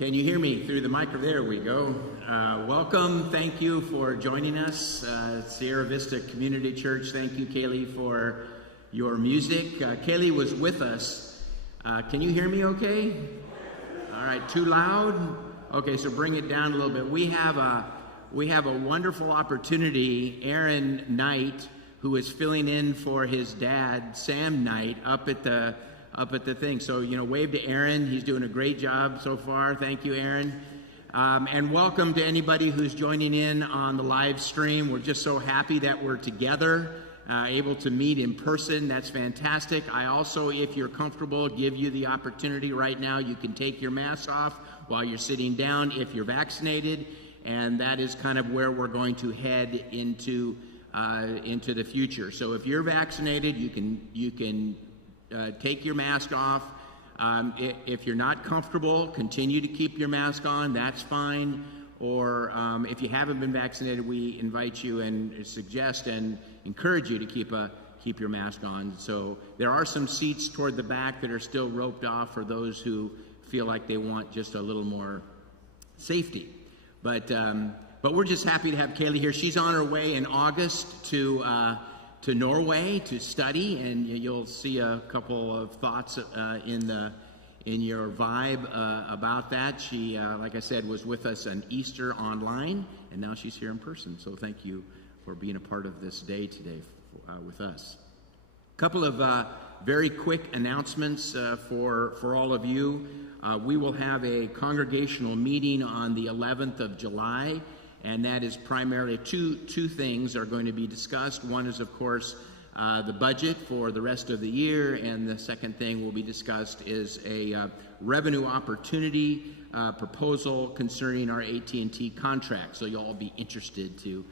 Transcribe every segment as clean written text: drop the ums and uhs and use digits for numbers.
Can you hear me through the mic? There we go. Welcome. Thank you for joining us. Sierra Vista Community Church. Thank you, Kaylee, for your music. Kaylee was with us. Can you hear me okay? All right, too loud? Okay, so bring it down a little bit. We have a wonderful opportunity. Aaron Knight, who is filling in for his dad, Sam Knight, up at the thing. So, wave to Aaron. He's doing a great job so far. Thank you, Aaron. And welcome to anybody who's joining in on the live stream. We're just so happy that we're together, able to meet in person. That's fantastic. I also, if you're comfortable, give you the opportunity right now. You can take your mask off while you're sitting down if you're vaccinated. And that is kind of where we're going to head into the future. So if you're vaccinated, you can take your mask off. If you're not comfortable, continue to keep your mask on. That's fine. Or if you haven't been vaccinated, we invite you and suggest and encourage you to keep your mask on. So there are some seats toward the back that are still roped off for those who feel like they want just a little more safety. But we're just happy to have Kaylee here. She's on her way in August to Norway to study, and you'll see a couple of thoughts in your vibe about that. She, like I said, was with us on Easter online, and now she's here in person. So thank you for being a part of this day today with us. A couple of very quick announcements for all of you. We will have a congregational meeting on the 11th of July. And that is primarily two things are going to be discussed. One is, of course, the budget for the rest of the year, and the second thing will be discussed is a revenue opportunity proposal concerning our AT&T contract. So you'll all be interested to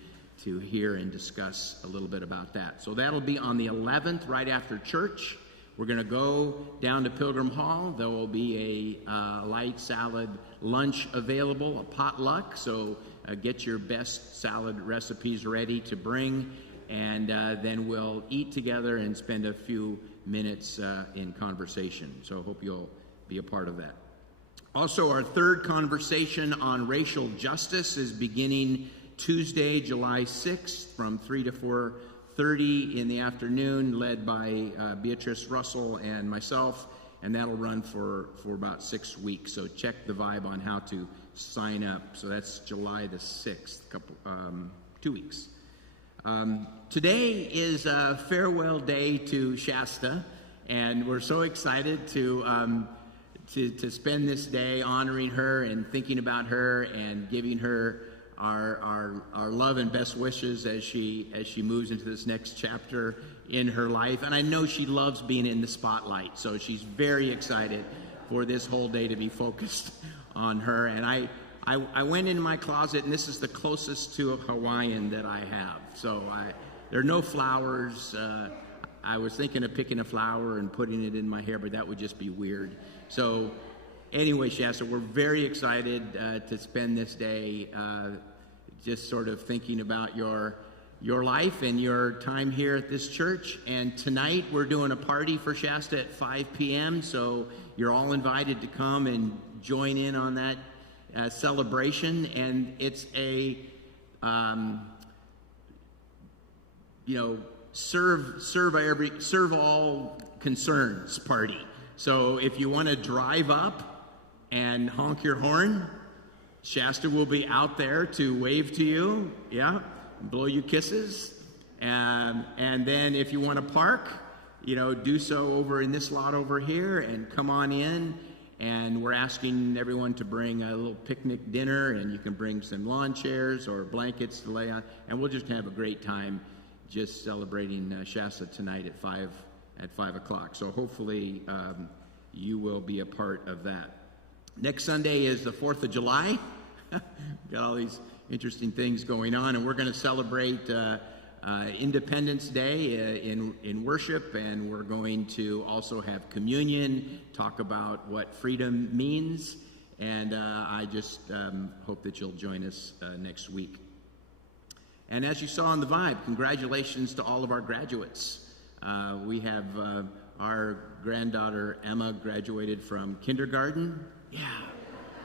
hear and discuss a little bit about that. So that'll be on the 11th, right after church. We're going to go down to Pilgrim Hall. There will be a light salad lunch available, a potluck. So get your best salad recipes ready to bring, and then we'll eat together and spend a few minutes in conversation. So I hope you'll be a part of that. Also, our third conversation on racial justice is beginning Tuesday, July 6th from 3 to 4:30 in the afternoon, led by Beatrice Russell and myself, and that'll run for about 6 weeks. So check the vibe on how to sign up. So that's July the 6th, 2 weeks. Today is a farewell day to Shasta, and we're so excited to spend this day honoring her and thinking about her and giving her our love and best wishes as she moves into this next chapter in her life. And I know she loves being in the spotlight, so she's very excited for this whole day to be focused on her. And I went into my closet, and this is the closest to a Hawaiian that I have. So there are no flowers. I was thinking of picking a flower and putting it in my hair, but that would just be weird. So anyway, Shasta, we're very excited to spend this day just sort of thinking about your life and your time here at this church. And tonight we're doing a party for Shasta at 5 p.m., so you're all invited to come and join in on that celebration. And it's a serve all concerns party. So if you want to drive up and honk your horn, Shasta will be out there to wave to you, blow you kisses. And then if you want to park, do so over in this lot over here and come on in. And we're asking everyone to bring a little picnic dinner, and you can bring some lawn chairs or blankets to lay on. And we'll just have a great time just celebrating Shasta tonight at 5 o'clock. So hopefully you will be a part of that. Next Sunday is the 4th of July. Got all these interesting things going on, and we're going to celebrate Independence Day in worship, and we're going to also have communion, talk about what freedom means, and I just hope that you'll join us next week. And as you saw in the vibe, congratulations to all of our graduates. We have our granddaughter Emma graduated from kindergarten. Yeah.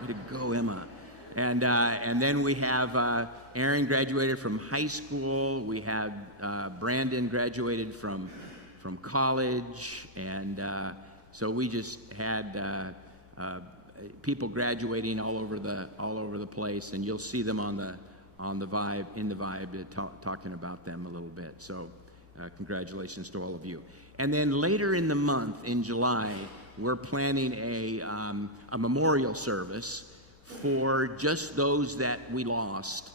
Way to go, Emma. And then we have Aaron graduated from high school. We have Brandon graduated from college, and so we just had people graduating all over the place, and you'll see them on the Vibe talking about them a little bit. So congratulations to all of you. And then later in the month, in July, we're planning a memorial service for just those that we lost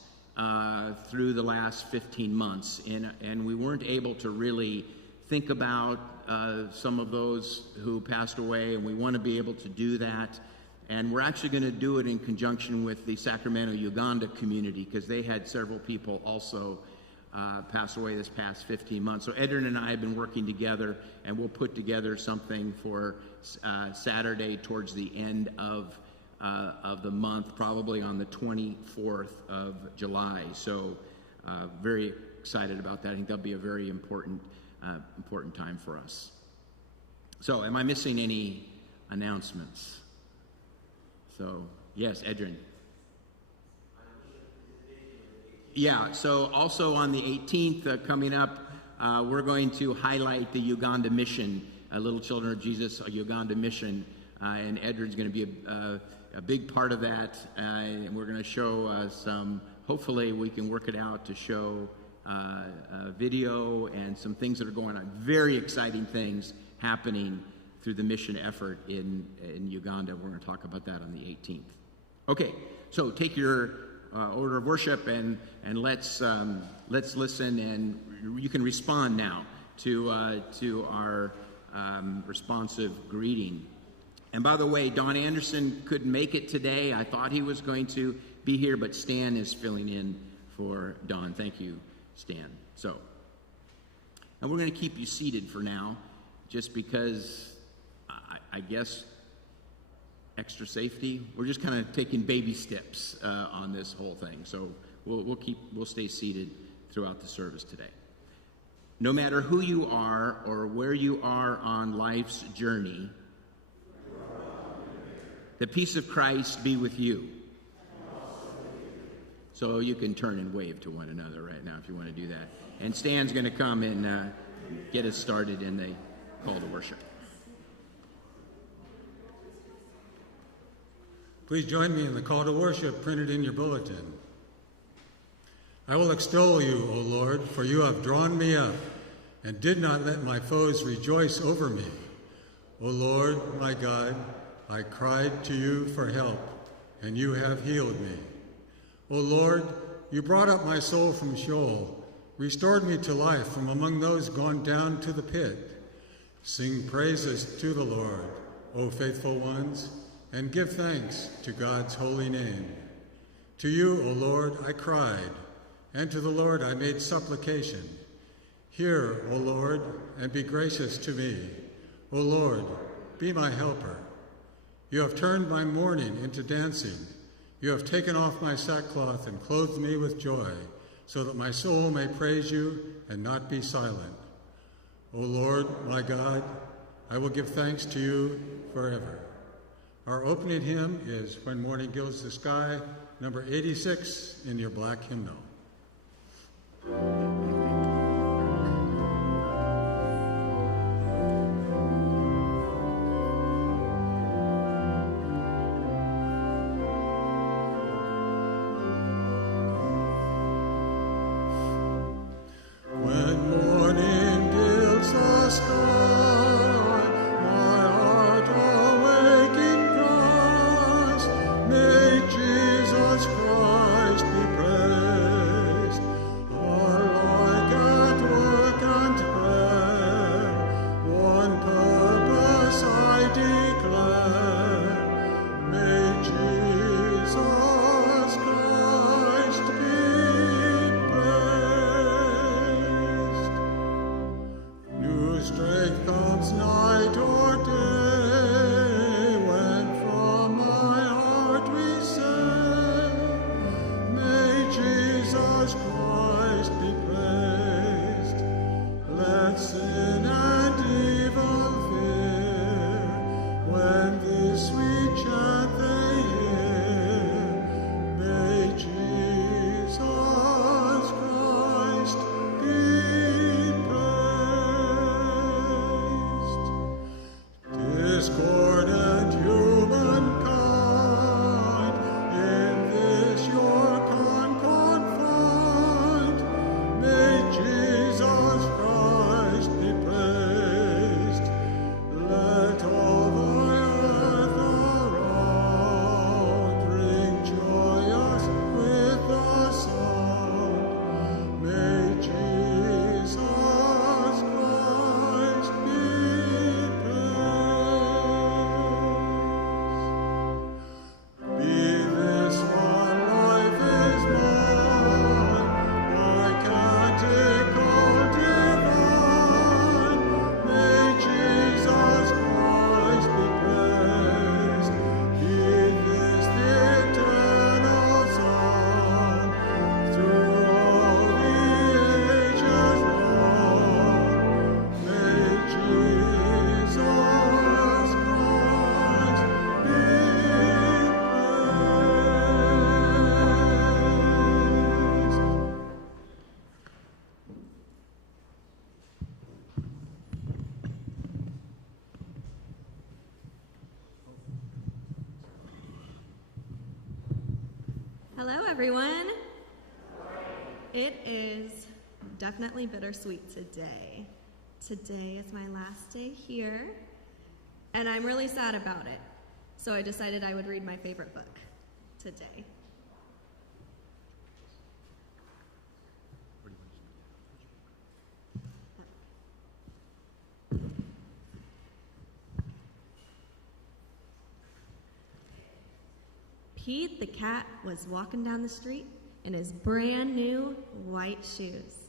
through the last 15 months. And we weren't able to really think about some of those who passed away, and we want to be able to do that. And we're actually going to do it in conjunction with the Sacramento, Uganda community, because they had several people also pass away this past 15 months. So Edrin and I have been working together, and we'll put together something for Saturday towards the end of the month, probably on the 24th of July. So very excited about that. I think that'll be a very important time for us. So am I missing any announcements? So yes, Edrin. Yeah, so also on the 18th coming up, we're going to highlight the Uganda mission, Little Children of Jesus, a Uganda mission, and Edrin's going to be a big part of that, and we're going to show hopefully we can work it out to show video and some things that are going on, very exciting things happening through the mission effort in Uganda. We're going to talk about that on the 18th. Okay, so take your order of worship and let's listen, and you can respond now to our responsive greeting. And by the way, Don Anderson couldn't make it today. I thought he was going to be here, but Stan is filling in for Don. Thank you, Stan. So, and we're going to keep you seated for now, just because I guess extra safety. We're just kind of taking baby steps on this whole thing. So we'll stay seated throughout the service today. No matter who you are or where you are on life's journey, the peace of Christ be with you. So you can turn and wave to one another right now if you want to do that. And Stan's going to come and get us started in the call to worship. Please join me in the call to worship printed in your bulletin. I will extol you, O Lord, for you have drawn me up and did not let my foes rejoice over me. O Lord, my God, I cried to you for help, and you have healed me. O Lord, you brought up my soul from Sheol, restored me to life from among those gone down to the pit. Sing praises to the Lord, O faithful ones, and give thanks to God's holy name. To you, O Lord, I cried, and to the Lord I made supplication. Hear, O Lord, and be gracious to me. O Lord, be my helper. You have turned my mourning into dancing. You have taken off my sackcloth and clothed me with joy, so that my soul may praise you and not be silent. O Lord, my God, I will give thanks to you forever. Our opening hymn is When Morning Gilds the Sky, number 86 in your black hymnal. May Jesus Christ be praised. Hello, everyone. It is definitely bittersweet today. Today is my last day here, and I'm really sad about it. So I decided I would read my favorite book today. Pete the cat was walking down the street in his brand new white shoes.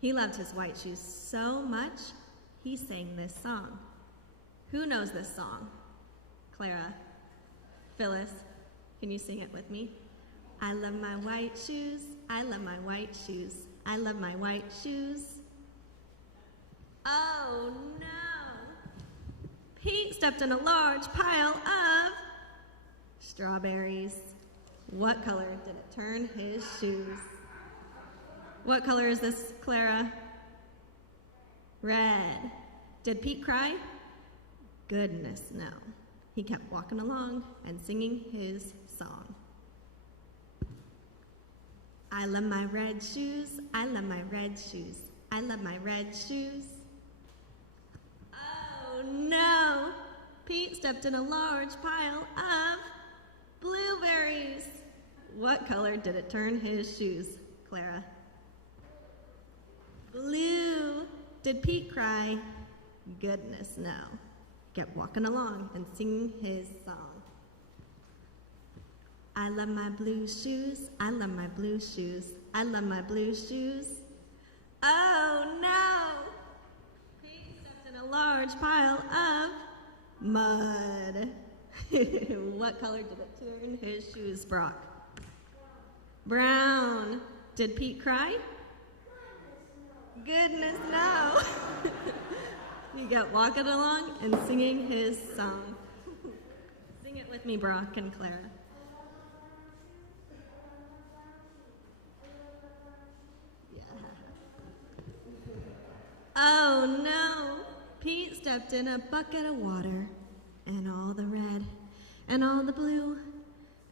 He loved his white shoes so much, he sang this song. Who knows this song? Clara, Phyllis, can you sing it with me? I love my white shoes, I love my white shoes, I love my white shoes. Oh no! Pete stepped in a large pile of strawberries. What color did it turn his shoes? What color is this, Clara? Red. Did Pete cry? Goodness, no. He kept walking along and singing his song. I love my red shoes, I love my red shoes, I love my red shoes. Oh no! Pete stepped in a large pile of blueberries. What color did it turn his shoes, Clara? Blue. Did Pete cry? Goodness, no. Kept walking along and singing his song. I love my blue shoes, I love my blue shoes, I love my blue shoes. Oh no! Pete stepped in a large pile of mud. What color did it turn his shoes, Brock? Brown. Did Pete cry? Goodness, no. He kept walking along and singing his song. Sing it with me, Brock and Clara. Yeah. Oh no. Pete stepped in a bucket of water, and all the red, and all the blue,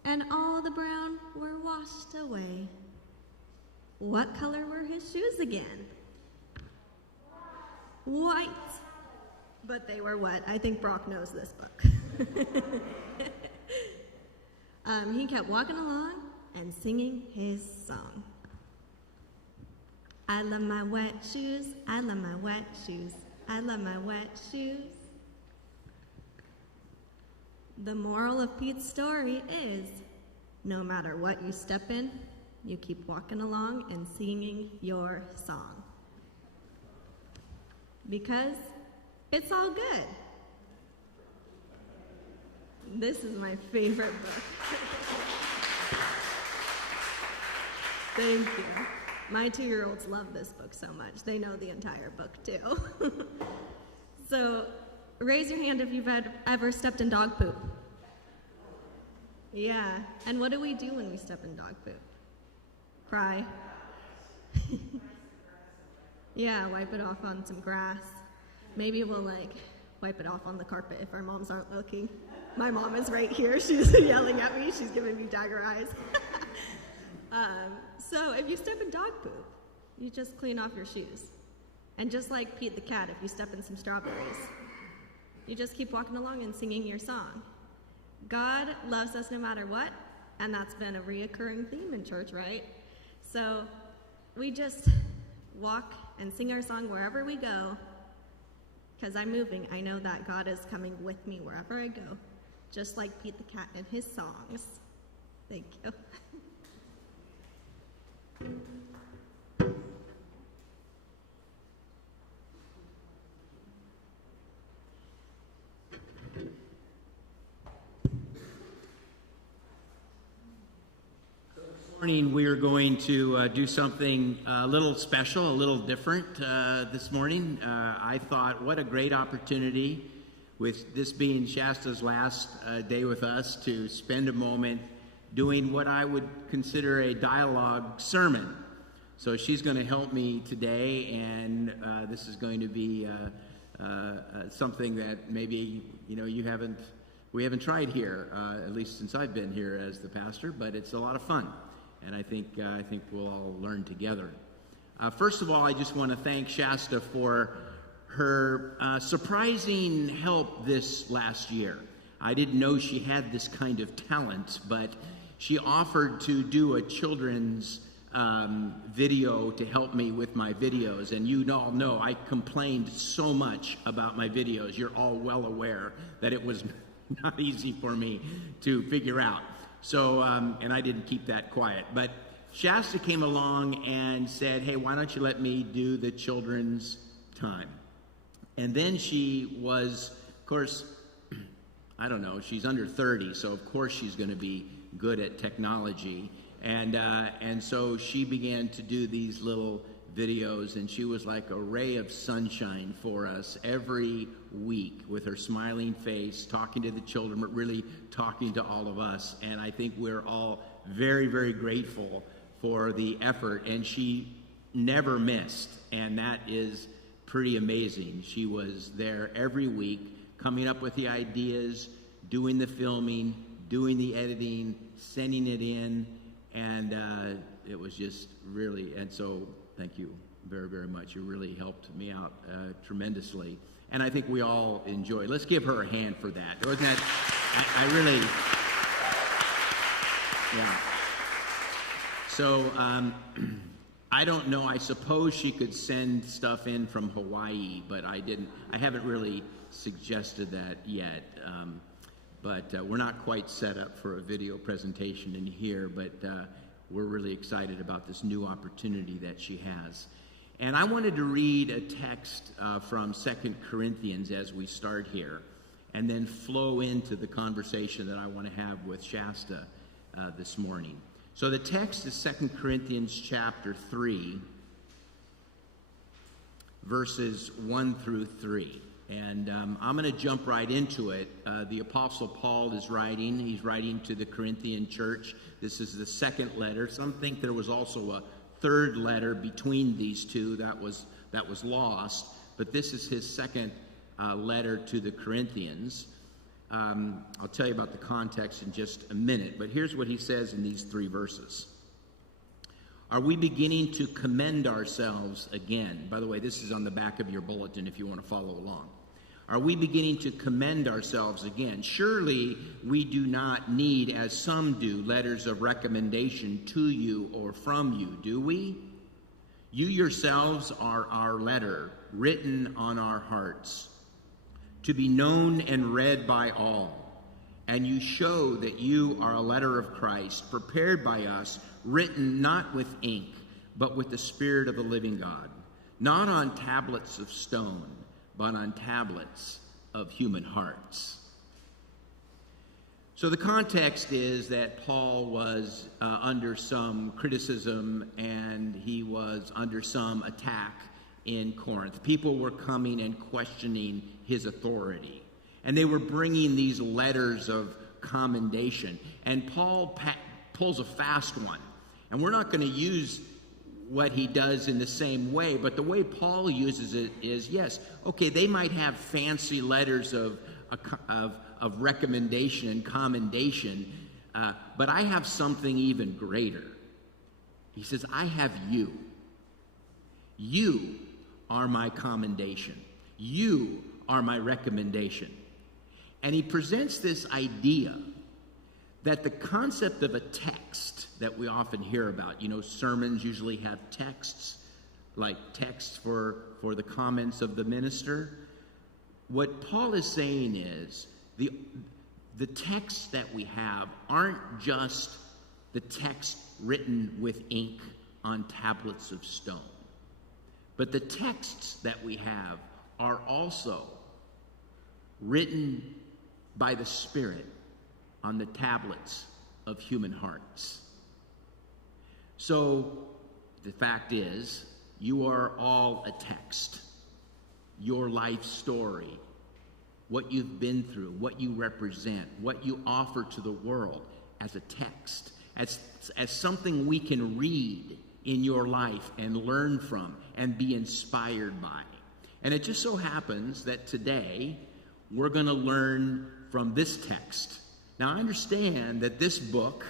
and all the brown were washed away. What color were his shoes again? White. But they were what? I think Brock knows this book. He kept walking along and singing his song. I love my wet shoes, I love my wet shoes, I love my wet shoes. The moral of Pete's story is, no matter what you step in, you keep walking along and singing your song. Because it's all good. This is my favorite book. Thank you. My 2-year-olds love this book so much. They know the entire book, too. So, raise your hand if you've ever stepped in dog poop. Yeah. And what do we do when we step in dog poop? Cry. Yeah, wipe it off on some grass. Maybe we'll wipe it off on the carpet if our moms aren't looking. My mom is right here. She's yelling at me. She's giving me dagger eyes. So if you step in dog poop, you just clean off your shoes. And just like Pete the cat, if you step in some strawberries, you just keep walking along and singing your song. God loves us no matter what, and that's been a reoccurring theme in church, right? So we just walk and sing our song wherever we go. Because I'm moving, I know that God is coming with me wherever I go, just like Pete the cat and his songs. Thank you. This morning we are going to do something a little special, a little different this morning. I thought, what a great opportunity, with this being Shasta's last day with us, to spend a moment doing what I would consider a dialogue sermon. So she's going to help me today, and this is going to be something that maybe you haven't we haven't tried here, at least since I've been here as the pastor, but it's a lot of fun, and I think we'll all learn together. First of all, I just want to thank Shasta for her surprising help this last year. I didn't know she had this kind of talent, but she offered to do a children's video to help me with my videos. And you all know I complained so much about my videos. You're all well aware that it was not easy for me to figure out. So, and I didn't keep that quiet. But Shasta came along and said, hey, why don't you let me do the children's time? And then she was, of course, I don't know, she's under 30, so of course she's going to be good at technology. And so she began to do these little videos, and she was like a ray of sunshine for us every week with her smiling face, talking to the children, but really talking to all of us. And I think we're all very, very grateful for the effort, and she never missed, and that is pretty amazing. She was there every week, coming up with the ideas, doing the filming, doing the editing, sending it in, and it was just really, and so thank you very, very much. You really helped me out tremendously, and I think we all enjoyed. Let's give her a hand for that. Wasn't that, I really, yeah. So, I don't know, I suppose she could send stuff in from Hawaii, but I haven't really suggested that yet. But we're not quite set up for a video presentation in here, but we're really excited about this new opportunity that she has. And I wanted to read a text from 2 Corinthians as we start here, and then flow into the conversation that I want to have with Shasta this morning. So the text is 2 Corinthians chapter 3, verses 1 through 3. And I'm going to jump right into it. The Apostle Paul is writing. He's writing to the Corinthian church. This is the second letter. Some think there was also a third letter between these two that was lost. But this is his second letter to the Corinthians. I'll tell you about the context in just a minute. But here's what he says in these 3 verses. Are we beginning to commend ourselves again? By the way, this is on the back of your bulletin if you want to follow along. Are we beginning to commend ourselves again? Surely we do not need, as some do, letters of recommendation to you or from you, do we? You yourselves are our letter, written on our hearts, to be known and read by all. And you show that you are a letter of Christ, prepared by us, written not with ink, but with the Spirit of the living God, not on tablets of stone, but on tablets of human hearts. So the context is that Paul was under some criticism, and he was under some attack in Corinth. People were coming and questioning his authority, and they were bringing these letters of commendation. And Paul pulls a fast one. And we're not going to use what he does in the same way, but the way Paul uses it is, yes, okay, they might have fancy letters of recommendation and commendation, but I have something even greater. He says, I have you. You are my commendation. You are my recommendation. And he presents this idea that the concept of a text that we often hear about, sermons usually have texts, like texts for the comments of the minister. What Paul is saying is the texts that we have aren't just the text written with ink on tablets of stone, but the texts that we have are also written by the Spirit on the tablets of human hearts. So the fact is, you are all a text. Your life story, what you've been through, what you represent, what you offer to the world as a text, as something we can read in your life and learn from and be inspired by. And it just so happens that today we're going to learn from this text. Now, I understand that this book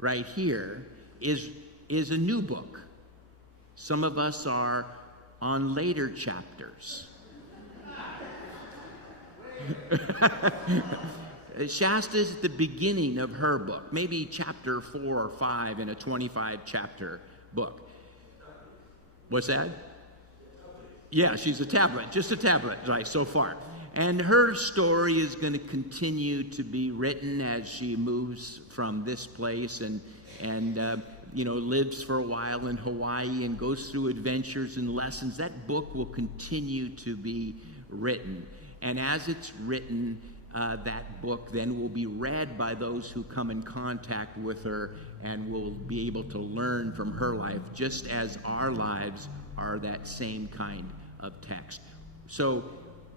right here is a new book. Some of us are on later chapters. Shasta's at the beginning of her book, maybe chapter 4 or 5 in a 25-chapter book. What's that? Yeah, she's a tablet, just a tablet, right, so far. And her story is going to continue to be written as she moves from this place and lives for a while in Hawaii and goes through adventures and lessons. That book will continue to be written. And as it's written, that book then will be read by those who come in contact with her and will be able to learn from her life, just as our lives are that same kind of text. So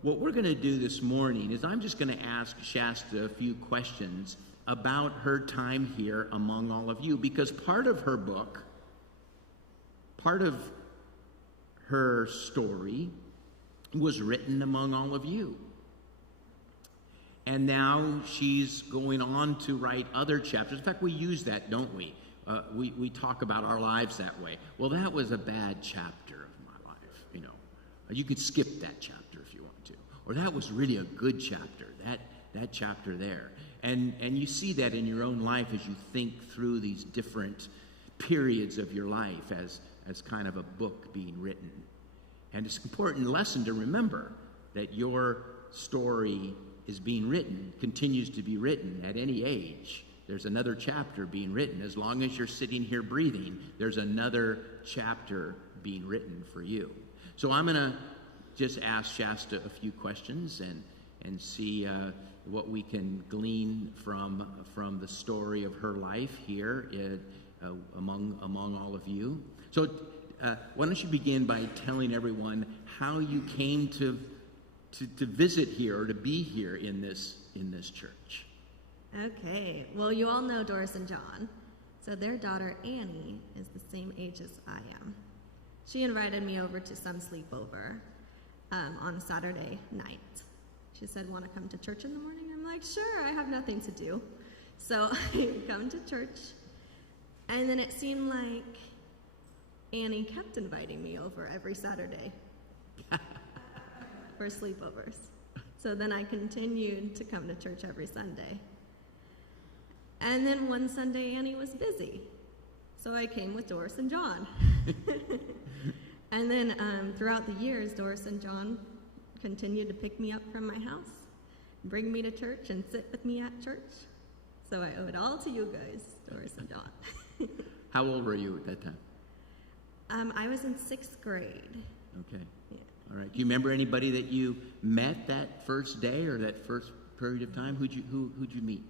what we're going to do this morning is I'm just going to ask Shasta a few questions about her time here among all of you, because part of her book, part of her story was written among all of you. And now she's going on to write other chapters. In fact, we use that, don't we? We talk about our lives that way. Well, that was a bad chapter of my life, you know. You could skip that chapter if you want to. Or that was really a good chapter, that chapter there. And you see that in your own life as you think through these different periods of your life as kind of a book being written. And it's an important lesson to remember that your story is being written, continues to be written at any age. There's another chapter being written. As long as you're sitting here breathing, there's another chapter being written for you. So I'm going to just ask Shasta a few questions and see what we can glean from the story of her life here among all of you. So why don't you begin by telling everyone how you came to visit here or to be here in this church. Okay, well, you all know Doris and John. So their daughter Annie is the same age as I am. She invited me over to some sleepover on a Saturday night. She said, "Want to come to church in the morning?" I'm like, "Sure, I have nothing to do." So I come to church, and then it seemed like Annie kept inviting me over every Saturday for sleepovers. So then I continued to come to church every Sunday. And then one Sunday, Annie was busy. So I came with Doris and John. And then throughout the years, Doris and John continued to pick me up from my house, bring me to church, and sit with me at church. So I owe it all to you guys, Doris and John. How old were you at that time? I was in 6th grade. Okay. Yeah. All right. Do you remember anybody that you met that first day or that first period of time? Who'd you meet?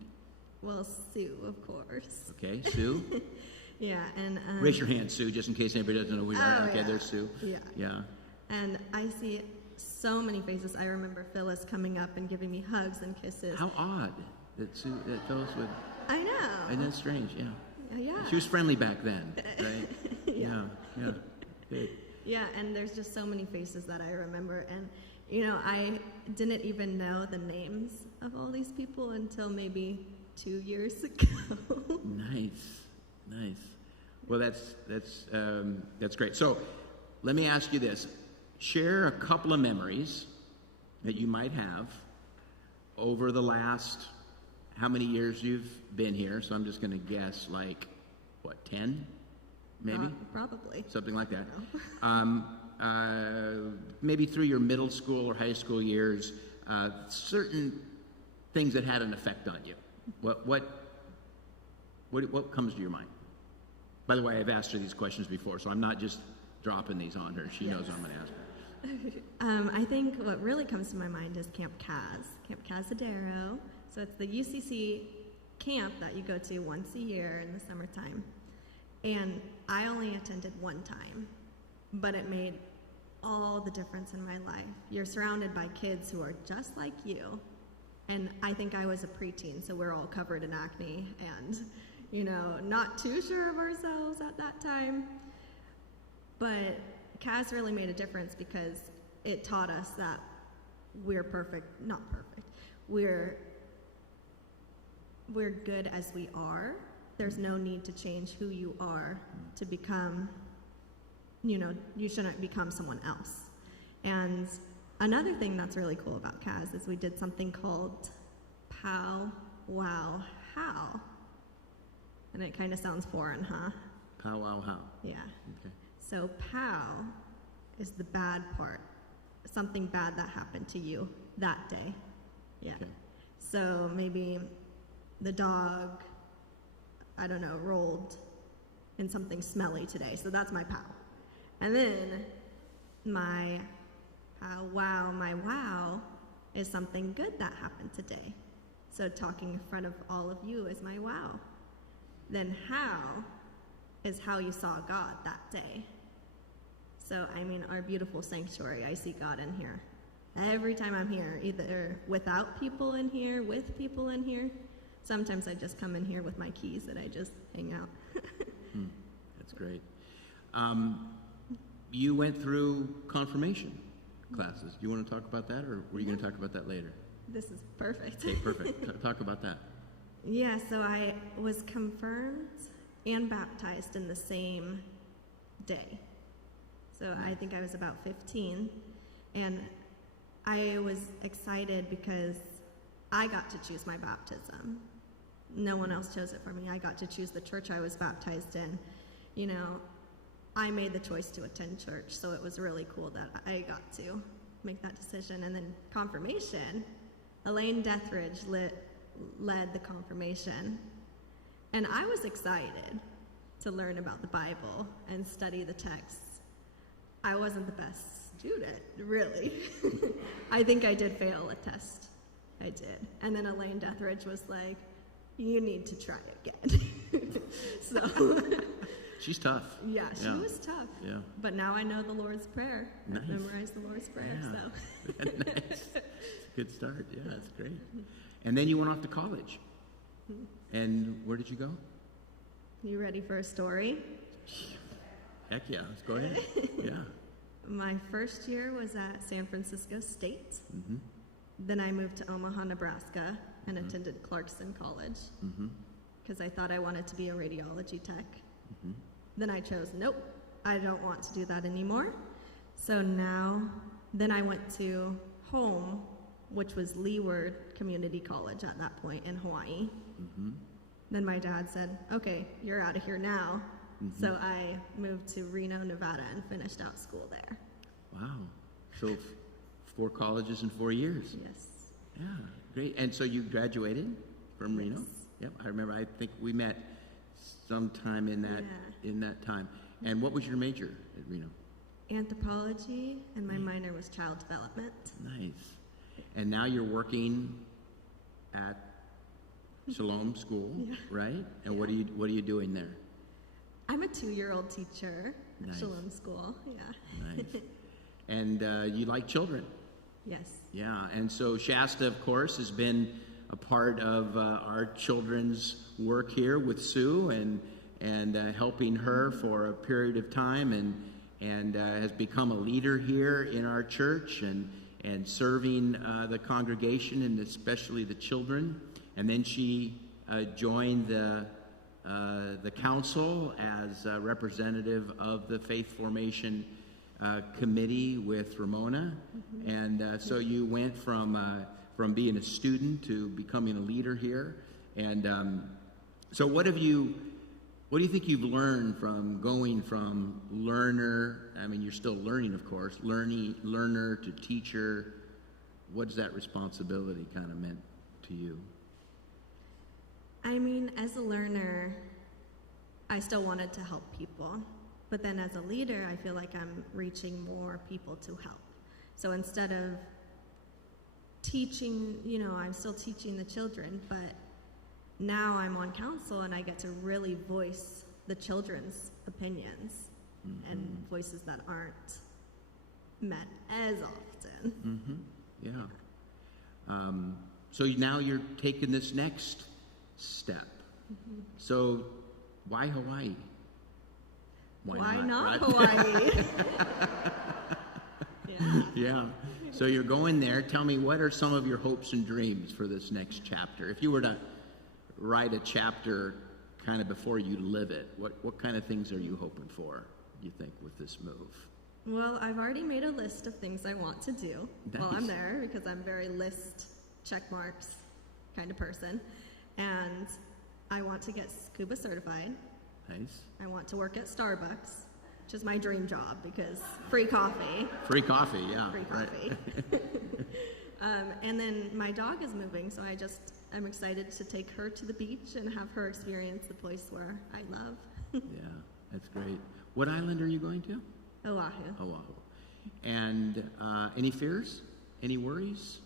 Well, Sue, of course. Okay, Sue. Yeah, and raise your hand, Sue, just in case anybody doesn't know who you are. Okay, yeah. there's Sue. Yeah. And I see so many faces. I remember Phyllis coming up and giving me hugs and kisses. How odd that Phyllis would. I know. Isn't that strange? Yeah. Yeah. She was friendly back then, right? Yeah. Good. Yeah, and there's just so many faces that I remember. And, I didn't even know the names of all these people until maybe 2 years ago. Nice. Well, that's great. So let me ask you this. Share a couple of memories that you might have over the last, how many years you've been here? So I'm just going to guess 10? Maybe? Probably. Something like that. Maybe through your middle school or high school years, certain things that had an effect on you. What comes to your mind? By the way, I've asked her these questions before, so I'm not just dropping these on her. She knows what I'm going to ask her. I think what really comes to my mind is Camp Cazadero. So it's the UCC camp that you go to once a year in the summertime. And I only attended one time, but it made all the difference in my life. You're surrounded by kids who are just like you. And I think I was a preteen, so we're all covered in acne and, not too sure of ourselves at that time. But Kaz really made a difference because it taught us that we're not perfect. We're we're good as we are. There's no need to change who you are to become, you shouldn't become someone else. And another thing that's really cool about Kaz is we did something called Pow Wow How. And it kind of sounds foreign, huh? Pow wow how. Yeah. Okay. So pow is the bad part. Something bad that happened to you that day. Yeah. Okay. So maybe the dog, I don't know, rolled in something smelly today. So that's my pow. And then my wow is something good that happened today. So talking in front of all of you is my wow. Then how is how you saw God that day. So, our beautiful sanctuary, I see God in here. Every time I'm here, either without people in here, with people in here. Sometimes I just come in here with my keys and I just hang out. That's great. You went through confirmation classes. Do you want to talk about that, or were you going to talk about that later? This is perfect. Okay, perfect. Talk about that. Yeah, so I was confirmed and baptized in the same day. So I think I was about 15, and I was excited because I got to choose my baptism. No one else chose it for me. I got to choose the church I was baptized in. I made the choice to attend church, so it was really cool that I got to make that decision. And then confirmation, Elaine Deathridge led the confirmation. And I was excited to learn about the Bible and study the texts. I wasn't the best student, really. I think I did fail a test. I did. And then Elaine Deathridge was like, you need to try again. So... She's tough. Yeah, she was tough. Yeah. But now I know the Lord's Prayer. Nice. I've memorized the Lord's Prayer, so... Nice. It's a good start. Yeah, that's great. And then you went off to college. And where did you go? You ready for a story? Heck yeah, let's go ahead. Yeah. My first year was at San Francisco State. Mm-hmm. Then I moved to Omaha, Nebraska, and attended Clarkson College because I thought I wanted to be a radiology tech. Mm-hmm. Then I chose, nope, I don't want to do that anymore. So then I went to home, which was Leeward Community College at that point in Hawaii. Mm-hmm. Then my dad said, okay, you're out of here now. Mm-hmm. So I moved to Reno, Nevada, and finished out school there. Wow. So 4 colleges in 4 years. Yes. Yeah, great. And so you graduated from Reno? Yep, I remember. I think we met sometime in that time. And what was your major at Reno? Anthropology, and my minor was child development. Nice. And now you're working at Shalom School, right? And what are you doing there? I'm a 2-year-old teacher at Nice. Shalom School. Yeah. Nice. And you like children? Yes. Yeah. And so Shasta, of course, has been a part of our children's work here with Sue and helping her for a period of time, and has become a leader here in our church and serving the congregation and especially the children. And then she joined the council as a representative of the Faith Formation Committee with Ramona. Mm-hmm. And so you went from being a student to becoming a leader here. And so what do you think you've learned from going from learner, you're still learning, of course, learner to teacher? What does that responsibility kind of meant to you? As a learner, I still wanted to help people. But then as a leader, I feel like I'm reaching more people to help. So instead of teaching, I'm still teaching the children, but now I'm on council and I get to really voice the children's opinions and voices that aren't met as often. Mm-hmm. Yeah. So now you're taking this next step. So why Hawaii? Why not right? Hawaii? Yeah. So you're going there. Tell me, what are some of your hopes and dreams for this next chapter? If you were to write a chapter kind of before you live it, what kind of things are you hoping for, you think, with this move? Well, I've already made a list of things I want to do while I'm there, because I'm very list check marks kind of person. And I want to get scuba certified. Nice. I want to work at Starbucks, which is my dream job because free coffee. Free coffee, yeah. Free coffee. Right. And then my dog is moving, so I'm excited to take her to the beach and have her experience the place where I love. Yeah, that's great. What island are you going to? Oahu. Oahu. And any fears? Any worries?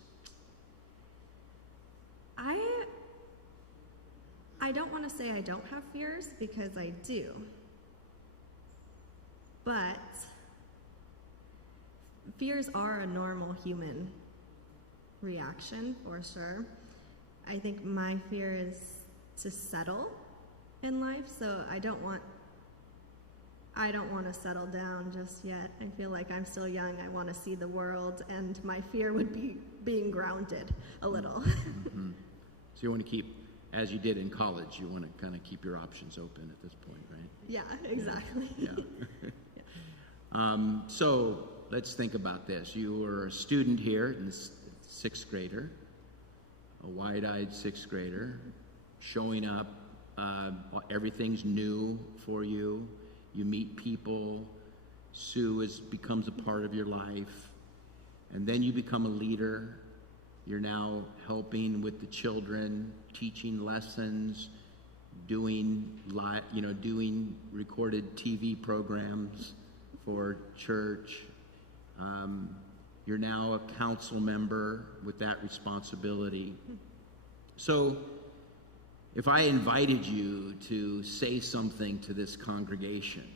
I don't want to say I don't have fears, because I do. But fears are a normal human reaction, for sure. I think my fear is to settle in life, so I don't want to settle down just yet. I feel like I'm still young. I want to see the world, and my fear would be being grounded a little. Mm-hmm. So you want to keep, as you did in college, you want to kind of keep your options open at this point, right? Yeah, exactly. Yeah. So let's think about this. You were a student here, and sixth grader, a wide-eyed sixth grader, showing up. Everything's new for you. You meet people. Sue becomes a part of your life. And then you become a leader. You're now helping with the children, teaching lessons, doing recorded TV programs for church. You're now a council member with that responsibility. So if I invited you to say something to this congregation,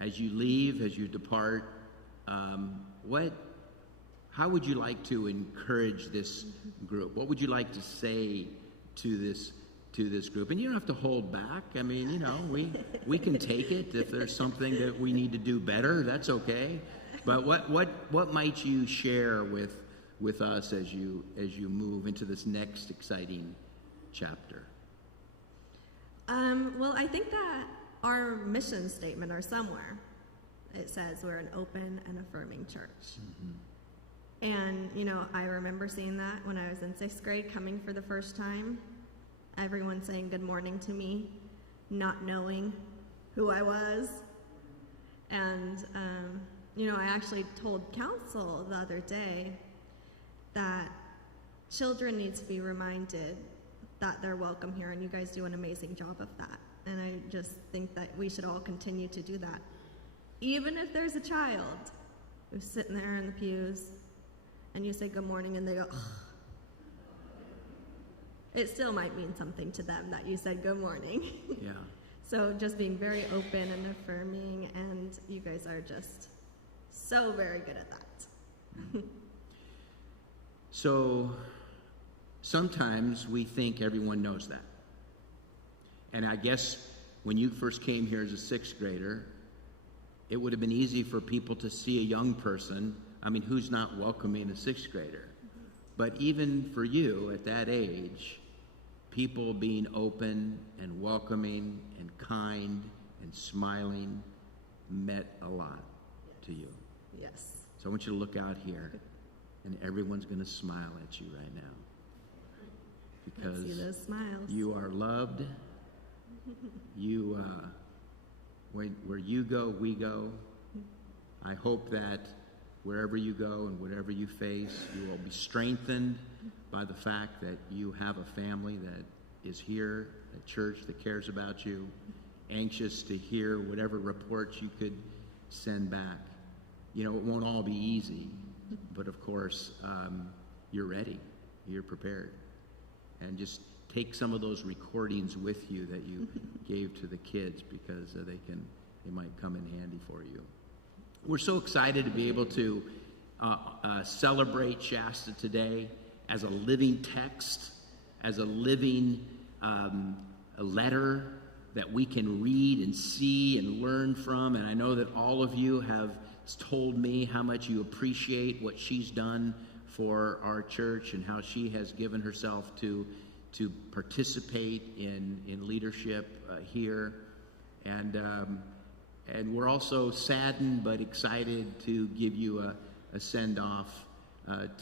as you leave, as you depart, how would you like to encourage this group? What would you like to say to this group? And you don't have to hold back. I mean, we can take it. If there's something that we need to do better, that's okay. But what might you share with us as you move into this next exciting chapter? Well, I think that our mission statement, or somewhere, it says we're an open and affirming church. Mm-hmm. And, I remember seeing that when I was in sixth grade, coming for the first time. Everyone saying good morning to me, not knowing who I was. And, I actually told council the other day that children need to be reminded that they're welcome here, and you guys do an amazing job of that. And I just think that we should all continue to do that. Even if there's a child who's sitting there in the pews, and you say good morning, and they go, ugh. It still might mean something to them that you said good morning. Yeah. So just being very open and affirming, and you guys are just so very good at that. So sometimes we think everyone knows that. And I guess when you first came here as a sixth grader, it would have been easy for people to see a young person. I mean, who's not welcoming a sixth grader? But even for you at that age, people being open and welcoming and kind and smiling meant a lot to you. Yes. So I want you to look out here, and everyone's going to smile at you right now. Because see those smiles. You are loved. Where you go, we go. I hope that wherever you go and whatever you face, you will be strengthened by the fact that you have a family that is here, a church that cares about you, anxious to hear whatever reports you could send back. It won't all be easy, but of course, you're ready, you're prepared. And just take some of those recordings with you that you gave to the kids, because they might come in handy for you. We're so excited to be able to celebrate Shasta today as a living text, as a living a letter that we can read and see and learn from. And I know that all of you have told me how much you appreciate what she's done for our church and how she has given herself to to participate in leadership here. And we're also saddened but excited to give you a send-off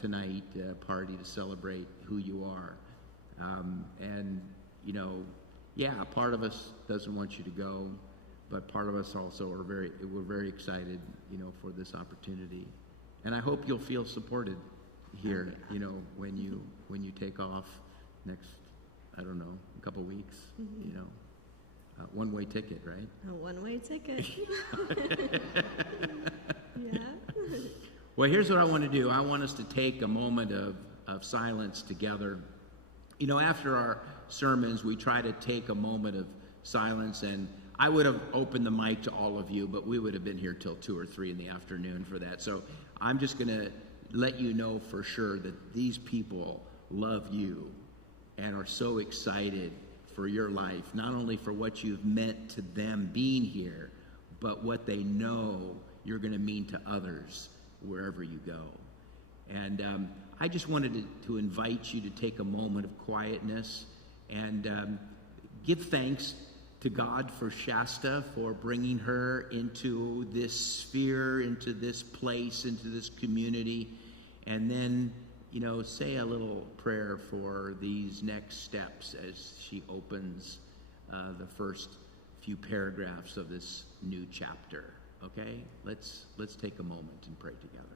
tonight, party to celebrate who you are. And, you know, yeah, part of us doesn't want you to go, but part of us also we're very excited, you know, for this opportunity. And I hope you'll feel supported here, you know, when you take off next, I don't know, a couple weeks, you know. One-way ticket, right? A one-way ticket. Yeah. Well, here's what I want to do. I want us to take a moment of silence together. You know, after our sermons, we try to take a moment of silence, and I would have opened the mic to all of you, but we would have been here till 2 or 3 in the afternoon for that. So I'm just going to let you know for sure that these people love you and are so excited for your life, not only for what you've meant to them being here, but what they know you're going to mean to others wherever you go. And I just wanted to invite you to take a moment of quietness and give thanks to God for Shasta, for bringing her into this sphere, into this place, into this community, and then, you know, say a little prayer for these next steps as she opens the first few paragraphs of this new chapter. Okay? Let's take a moment and pray together.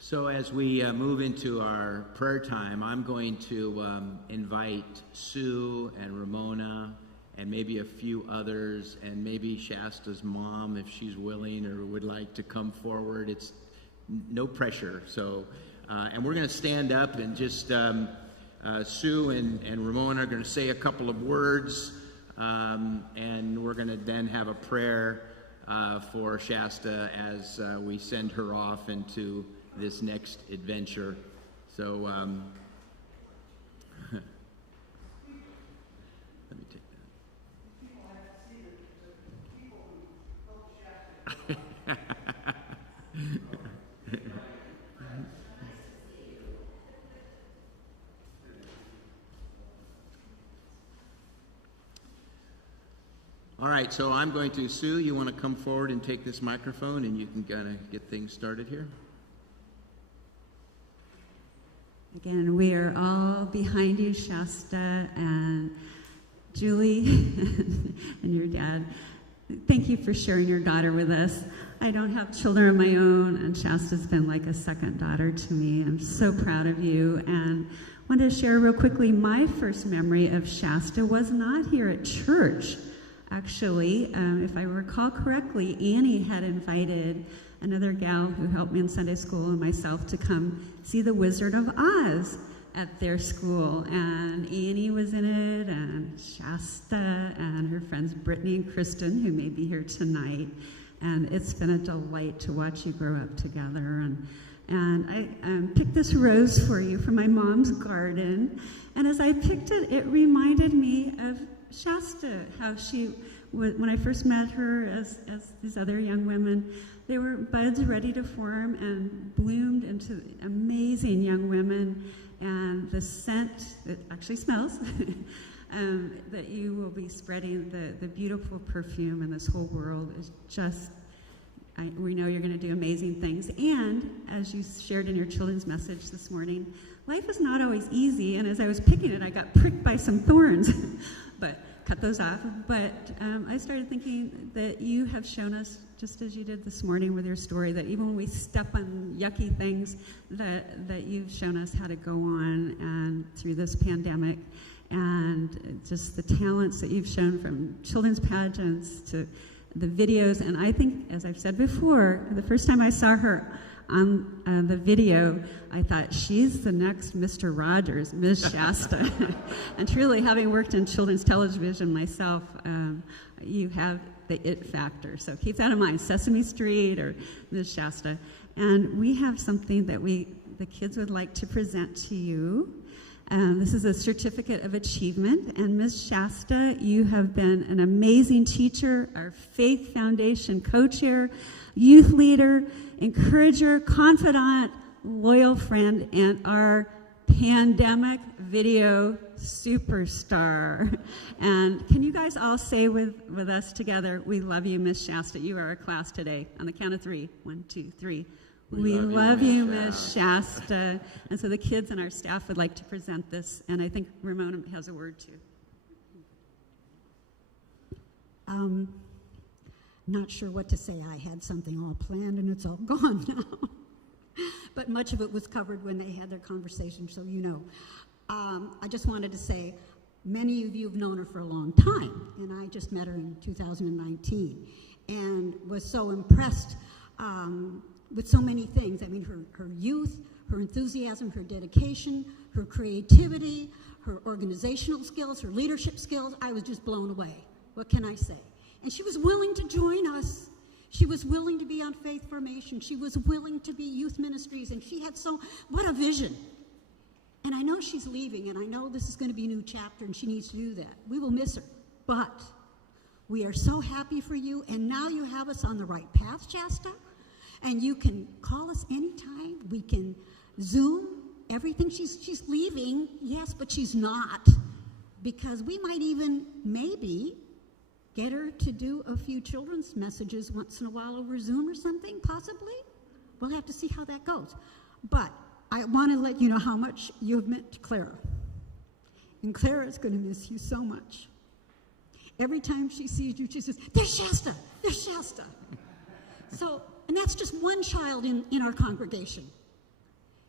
So as we move into our prayer time, I'm going to invite Sue and Ramona and maybe a few others, and maybe Shasta's mom, if she's willing or would like to come forward. It's no pressure. So, and we're going to stand up and just, Sue and Ramona are going to say a couple of words, and we're going to then have a prayer for Shasta as we send her off into this next adventure. So let me take that. All right, so I'm going to, Sue, you want to come forward and take this microphone and you can kind of get things started here? Again, we are all behind you, Shasta and Julie and your dad. Thank you for sharing your daughter with us. I don't have children of my own, and Shasta's been like a second daughter to me. I'm so proud of you. And I wanted to share real quickly, my first memory of Shasta was not here at church. Actually, if I recall correctly, Annie had invited another gal who helped me in Sunday school and myself to come see The Wizard of Oz at their school. And Annie was in it, and Shasta, and her friends Brittany and Kristen, who may be here tonight. And it's been a delight to watch you grow up together. And I picked this rose for you from my mom's garden. And as I picked it, it reminded me of Shasta, how she when I first met her as these other young women, they were buds ready to form and bloomed into amazing young women. And the scent that actually smells, that you will be spreading, the beautiful perfume in this whole world is just, we know you're going to do amazing things. And as you shared in your children's message this morning, life is not always easy. And as I was picking it, I got pricked by some thorns, but cut those off. But I started thinking that you have shown us, just as you did this morning with your story, that even when we step on yucky things, that you've shown us how to go on and through this pandemic, and just the talents that you've shown, from children's pageants to the videos. And I think, as I've said before, the first time I saw her on the video, I thought, she's the next Mr. Rogers, Ms. Shasta. And truly, having worked in children's television myself, you have the it factor. So keep that in mind, Sesame Street or Ms. Shasta. And we have something that the kids would like to present to you. This is a certificate of achievement. And Ms. Shasta, you have been an amazing teacher, our Faith Foundation co-chair, youth leader, encourager, confidant, loyal friend, and our pandemic video superstar. And can you guys all say with us together, we love you, Miss Shasta. You are our class today. On the count of 3. 1, 2, 3. We love you, Miss Shasta. And so the kids and our staff would like to present this, and I think Ramona has a word too. Not sure what to say. I had something all planned and it's all gone now. But much of it was covered when they had their conversation, so you know. I just wanted to say, many of you have known her for a long time, and I just met her in 2019 and was so impressed with so many things. I mean, her youth, her enthusiasm, her dedication, her creativity, her organizational skills, her leadership skills. I was just blown away. What can I say? And she was willing to join us. She was willing to be on Faith Formation. She was willing to be youth ministries, and she had what a vision. And I know she's leaving, and I know this is going to be a new chapter, and she needs to do that. We will miss her, but we are so happy for you, and now you have us on the right path, Shasta, and you can call us anytime. We can Zoom everything. She's leaving, yes, but she's not, because we might even, maybe, get her to do a few children's messages once in a while over Zoom or something, possibly. We'll have to see how that goes. But I want to let you know how much you have meant to Clara. And Clara is going to miss you so much. Every time she sees you, she says, "There's Shasta! There's Shasta!" So, and that's just one child in our congregation.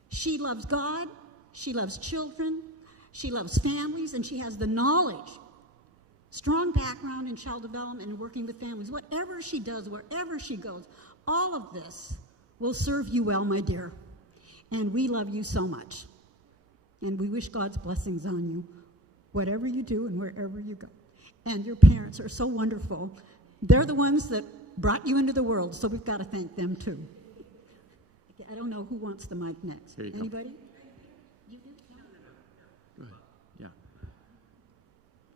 She loves God, she loves children, she loves families, and she has the knowledge, strong background in child development and working with families. Whatever she does, wherever she goes, all of this will serve you well, my dear. And we love you so much. And we wish God's blessings on you, whatever you do and wherever you go. And your parents are so wonderful. They're the ones that brought you into the world, so we've got to thank them too. I don't know who wants the mic next. Anybody? You do? Go ahead. Yeah.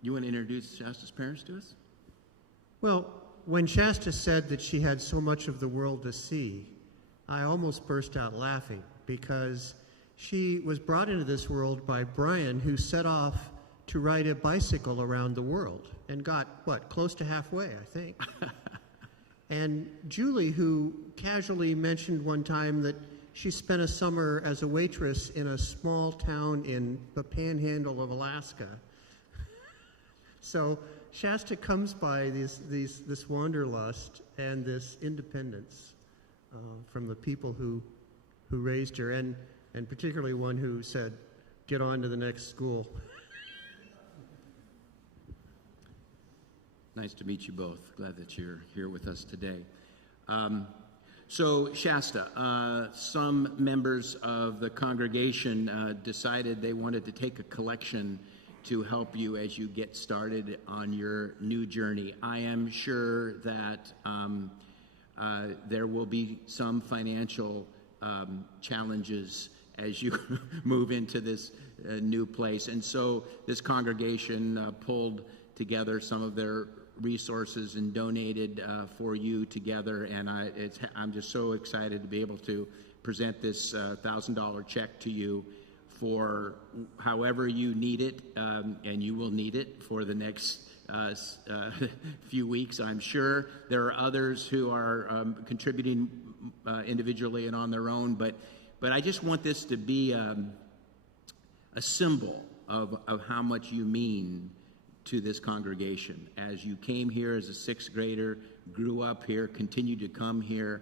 You want to introduce Shasta's parents to us? Well, when Shasta said that she had so much of the world to see, I almost burst out laughing, because she was brought into this world by Brian, who set off to ride a bicycle around the world and got, close to halfway, I think. And Julie, who casually mentioned one time that she spent a summer as a waitress in a small town in the panhandle of Alaska. So Shasta comes by this wanderlust and this independence from the people who raised her, and particularly one who said, "Get on to the next school." Nice to meet you both. Glad that you're here with us today. So Shasta, some members of the congregation decided they wanted to take a collection to help you as you get started on your new journey. I am sure that there will be some financial challenges as you move into this new place. And so this congregation pulled together some of their resources and donated for you together, and I'm just so excited to be able to present this $1,000 check to you for however you need it, and you will need it for the next few weeks, I'm sure. There are others who are contributing individually and on their own, but I just want this to be a symbol of how much you mean to this congregation. As you came here as a sixth grader, grew up here, continued to come here,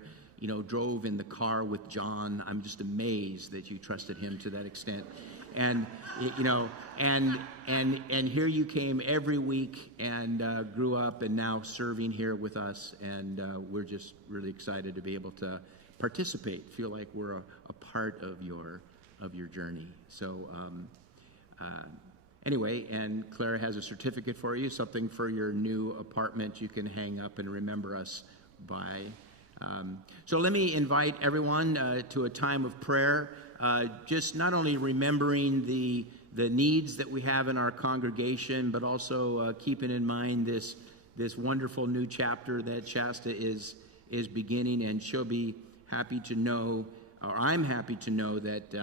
drove in the car with John. I'm just amazed that you trusted him to that extent. And, and here you came every week and grew up and now serving here with us. And we're just really excited to be able to participate, feel like we're a part of your journey. So anyway, and Clara has a certificate for you, something for your new apartment you can hang up and remember us by. So let me invite everyone to a time of prayer, just not only remembering the needs that we have in our congregation, but also keeping in mind this wonderful new chapter that Shasta is beginning, and she'll be happy to know, or I'm happy to know that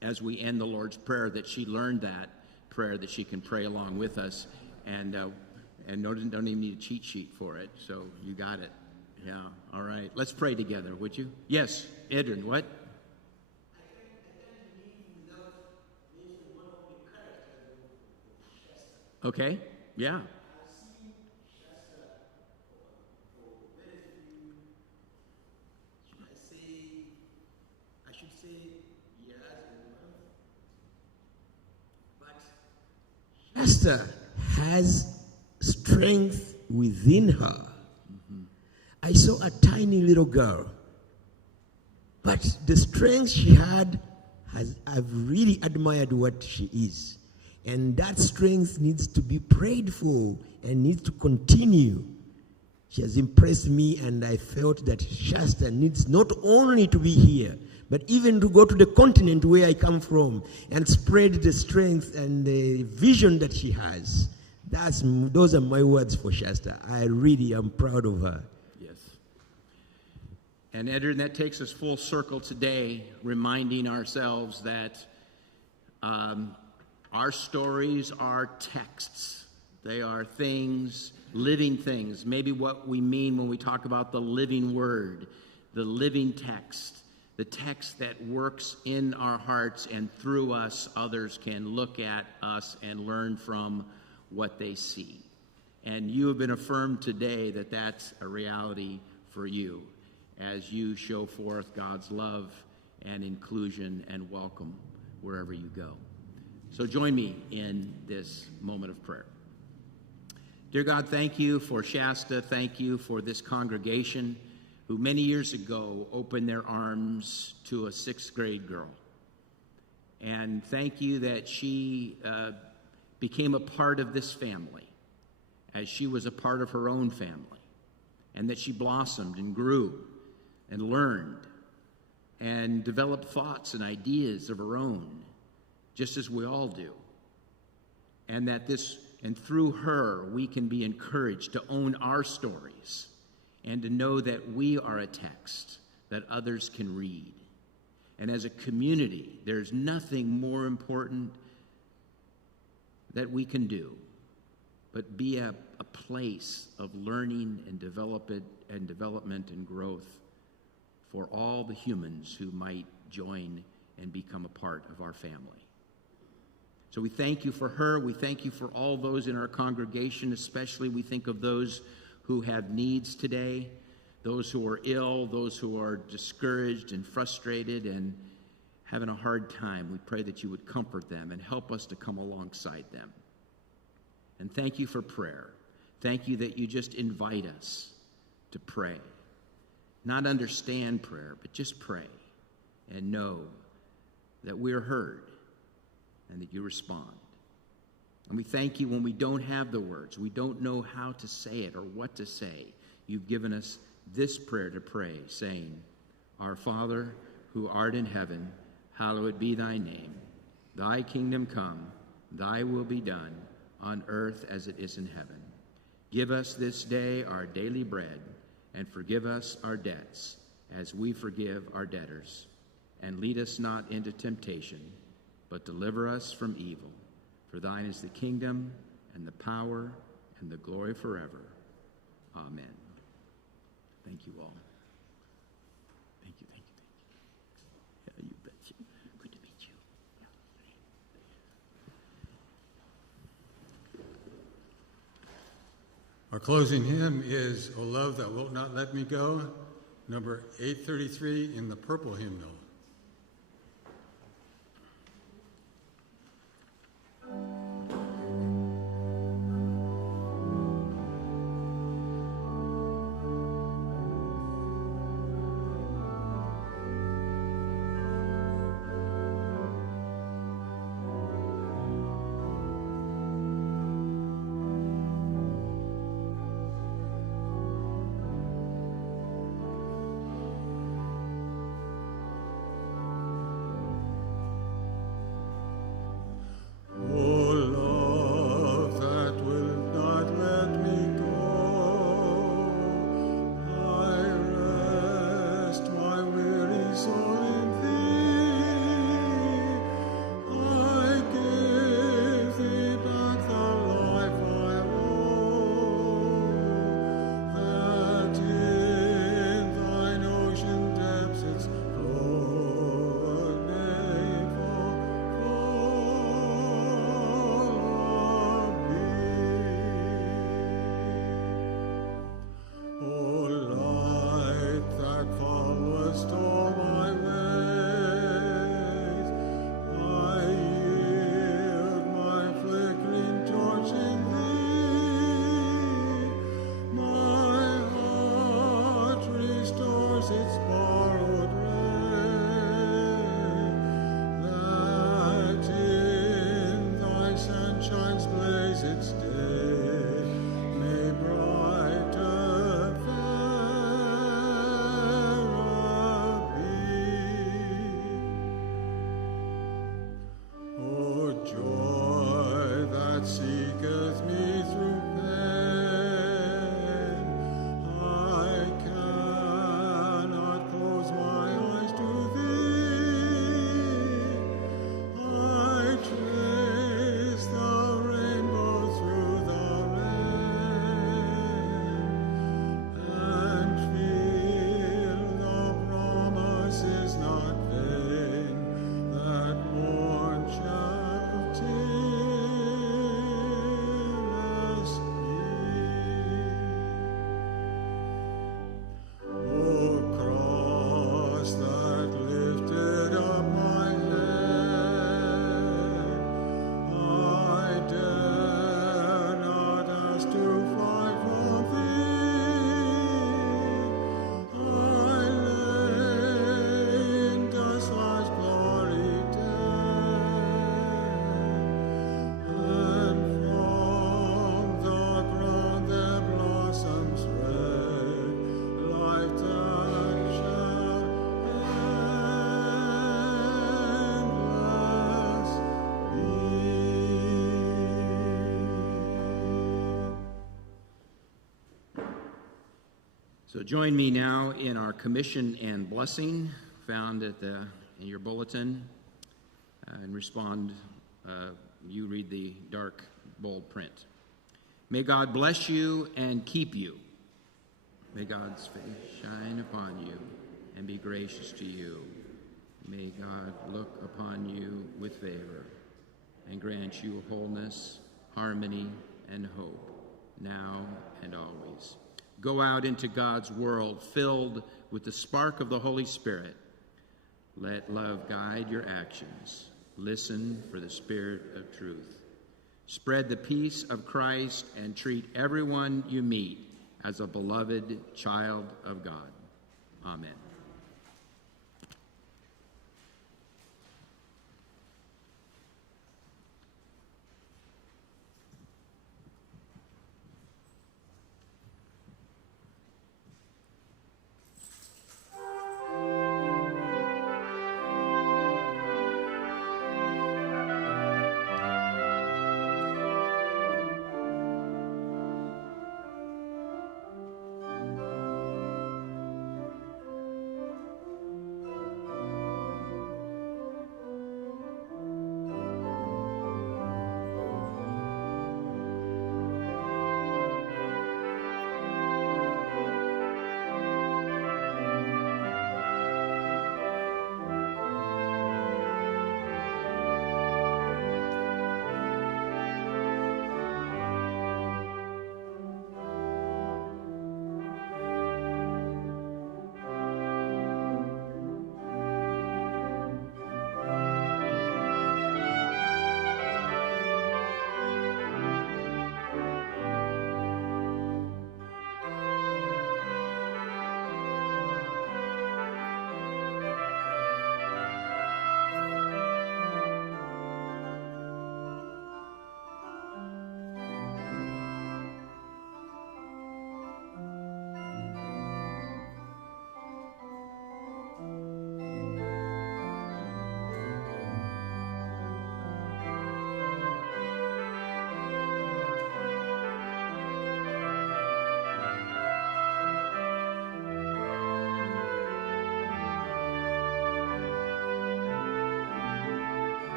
as we end the Lord's Prayer, that she learned that prayer, that she can pray along with us, and don't even need a cheat sheet for it. So you got it. Yeah. All right. Let's pray together, would you? Yes, Edrin. What? Okay. Yeah. I should say yes, but Shasta has strength within her. I saw a tiny little girl, but the strength she had, I've really admired what she is. And that strength needs to be prayed for and needs to continue. She has impressed me, and I felt that Shasta needs not only to be here, but even to go to the continent where I come from and spread the strength and the vision that she has. Those are my words for Shasta. I really am proud of her. And Edrin, that takes us full circle today, reminding ourselves that our stories are texts. They are things, living things. Maybe what we mean when we talk about the living word, the living text, the text that works in our hearts, and through us, others can look at us and learn from what they see. And you have been affirmed today that that's a reality for you, as you show forth God's love and inclusion and welcome wherever you go. So join me in this moment of prayer. Dear God, thank you for Shasta. Thank you for this congregation who many years ago opened their arms to a sixth grade girl. And thank you that she became a part of this family as she was a part of her own family, and that she blossomed and grew and learned and developed thoughts and ideas of her own, just as we all do. And that through her, we can be encouraged to own our stories and to know that we are a text that others can read. And as a community, there's nothing more important that we can do but be a place of learning and development and growth for all the humans who might join and become a part of our family. So we thank you for her. We thank you for all those in our congregation, especially we think of those who have needs today, those who are ill, those who are discouraged and frustrated and having a hard time. We pray that you would comfort them and help us to come alongside them. And thank you for prayer. Thank you that you just invite us to pray. Not understand prayer, but just pray and know that we're heard and that you respond. And we thank you when we don't have the words, we don't know how to say it or what to say. You've given us this prayer to pray, saying, Our Father, who art in heaven, hallowed be thy name. Thy kingdom come, thy will be done, on earth as it is in heaven. Give us this day our daily bread, and forgive us our debts, as we forgive our debtors. And lead us not into temptation, but deliver us from evil. For thine is the kingdom, and the power, and the glory forever. Amen. Thank you all. Thank you. Yeah, you betcha. Good to meet you. Our closing hymn is O Love That Wilt Not Let Me Go, number 833 in the purple hymnal. So join me now in our commission and blessing found in your bulletin, and respond. You read the dark, bold print. May God bless you and keep you. May God's face shine upon you and be gracious to you. May God look upon you with favor and grant you wholeness, harmony, and hope, now and always. Go out into God's world filled with the spark of the Holy Spirit. Let love guide your actions. Listen for the Spirit of truth. Spread the peace of Christ and treat everyone you meet as a beloved child of God. Amen.